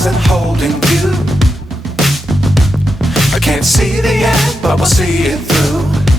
stars and holding you. I can't see the end, but we'll see it through.